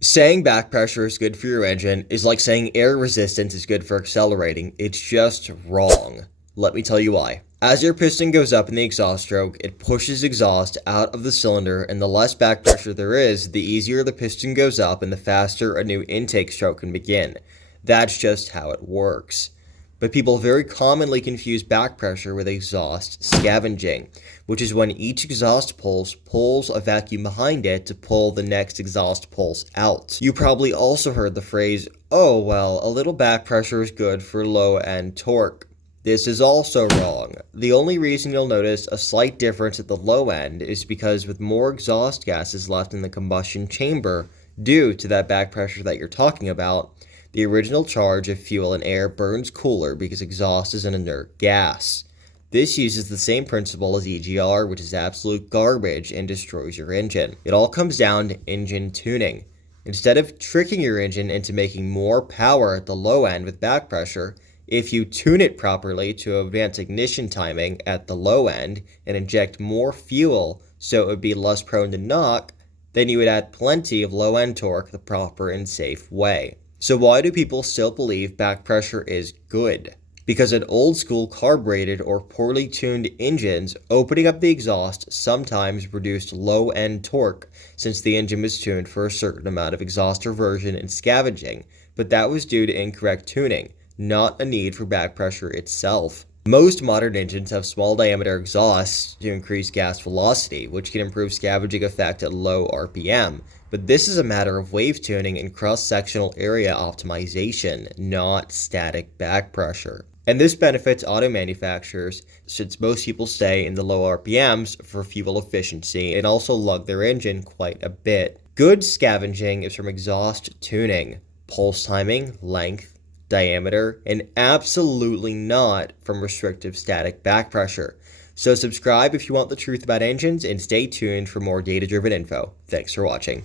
Saying back pressure is good for your engine is like saying air resistance is good for accelerating. It's just wrong. Let me tell you why. As your piston goes up in the exhaust stroke, it pushes exhaust out of the cylinder, and the less back pressure there is, the easier the piston goes up and the faster a new intake stroke can begin. That's just how it works. But people very commonly confuse back pressure with exhaust scavenging, which is when each exhaust pulls a vacuum behind it to pull the next exhaust pulse out. You probably also heard the phrase, oh well, a little back pressure is good for low-end torque. This is also wrong. The only reason you'll notice a slight difference at the low end is because with more exhaust gases left in the combustion chamber due to that back pressure that you're talking about, the original charge of fuel and air burns cooler because exhaust is an inert gas. This uses the same principle as EGR, which is absolute garbage and destroys your engine. It all comes down to engine tuning. Instead of tricking your engine into making more power at the low end with back pressure, if you tune it properly to advance ignition timing at the low end and inject more fuel so it would be less prone to knock, then you would add plenty of low-end torque the proper and safe way. So why do people still believe back pressure is good? Because in old school carbureted or poorly tuned engines, opening up the exhaust sometimes produced low-end torque since the engine was tuned for a certain amount of exhaust reversion and scavenging, but that was due to incorrect tuning, not a need for back pressure itself. Most modern engines have small diameter exhausts to increase gas velocity, which can improve scavenging effect at low RPM. But this is a matter of wave tuning and cross-sectional area optimization, not static back pressure. And this benefits auto manufacturers since most people stay in the low RPMs for fuel efficiency and also lug their engine quite a bit. Good scavenging is from exhaust tuning, pulse timing, length, diameter, and absolutely not from restrictive static back pressure. So subscribe if you want the truth about engines and stay tuned for more data-driven info. Thanks for watching.